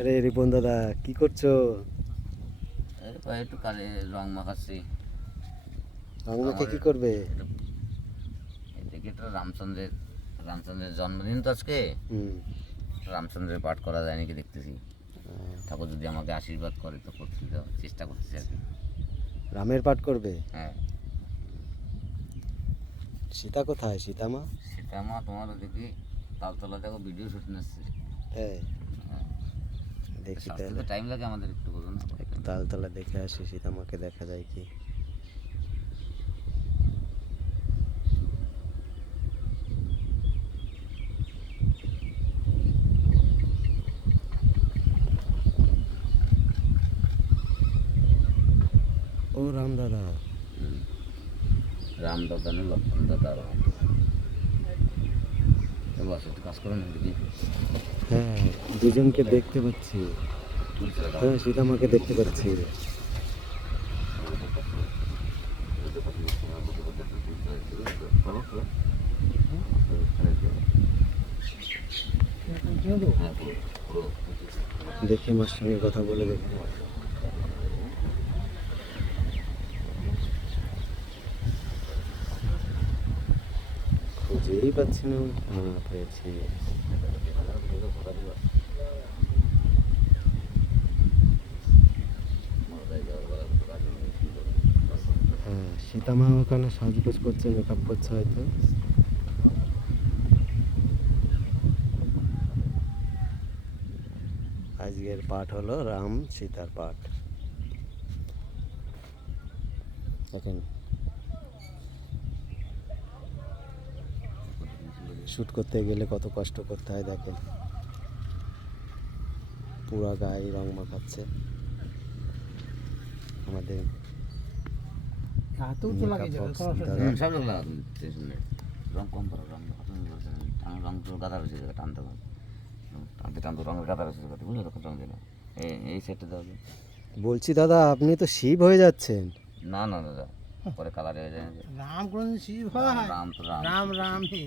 আরে রিপন দাদা কি করছো? এরপর একটু কালে রং মাখাচ্ছি। রং মেখে কি করবে? দেখি এটা রামচন্দ্রের জন্মদিন তো আজকে। হুম। রামচন্দ্রের পাঠ করা যায় নাকি দেখতেছি। ঠাকুর যদি আমাকে আশীর্বাদ করে তো করতে চেষ্টা করতেছি আর কি। রামের পাঠ করবে? হ্যাঁ। সীতা কোথায়? সীতামা? সীতামা তোমার দেখি তালতলা দেখো ভিডিও শুট নিচ্ছে। হ্যাঁ, দেখি সাজতে তাহলে তো টাইম লাগে আমাদের একটু, বলুন না। একটু তালতলা দেখে আসি, সীতামাকে দেখা যায় কি। ও রাম দাদা। রাম দাদা না লক্ষ্মণ দাদা। বস একটু কাজ করে না দেখি। হ্যাঁ, দুজনকে দেখতে পাচ্ছি। হ্যাঁ, সীতামাকে দেখতে পাচ্ছি। দেখি মার সঙ্গে কথা বলে দেখি। খুঁজেই পাচ্ছি না। হ্যাঁ, পেয়েছি। হ্যাঁ, সীতামা ওখানে সাজগোজ করছে, মেকআপ করছে হয়তো। আজকের পাঠ হলো রাম সীতার পাঠ। দেখেন শ্যুট করতে গেলে কত কষ্ট করতে হয়, দেখেন পুরা গায়ে রং মাখাচ্ছে আমাদের সব লোক লাগাতুন টেনশন নেই। রং কম করো, রং রং তো গাদা রয়েছে টানতে পারো, টানতে টানতে রঙের গাদা রয়েছে বুঝলে তখন রং দিল। এই সেটটা দাও। বলছি দাদা আপনি তো শিব হয়ে যাচ্ছেন। না না দাদা, পরে কালার হয়ে যায়। राम कौन शिव है? রাম তো রাম। राम राम ही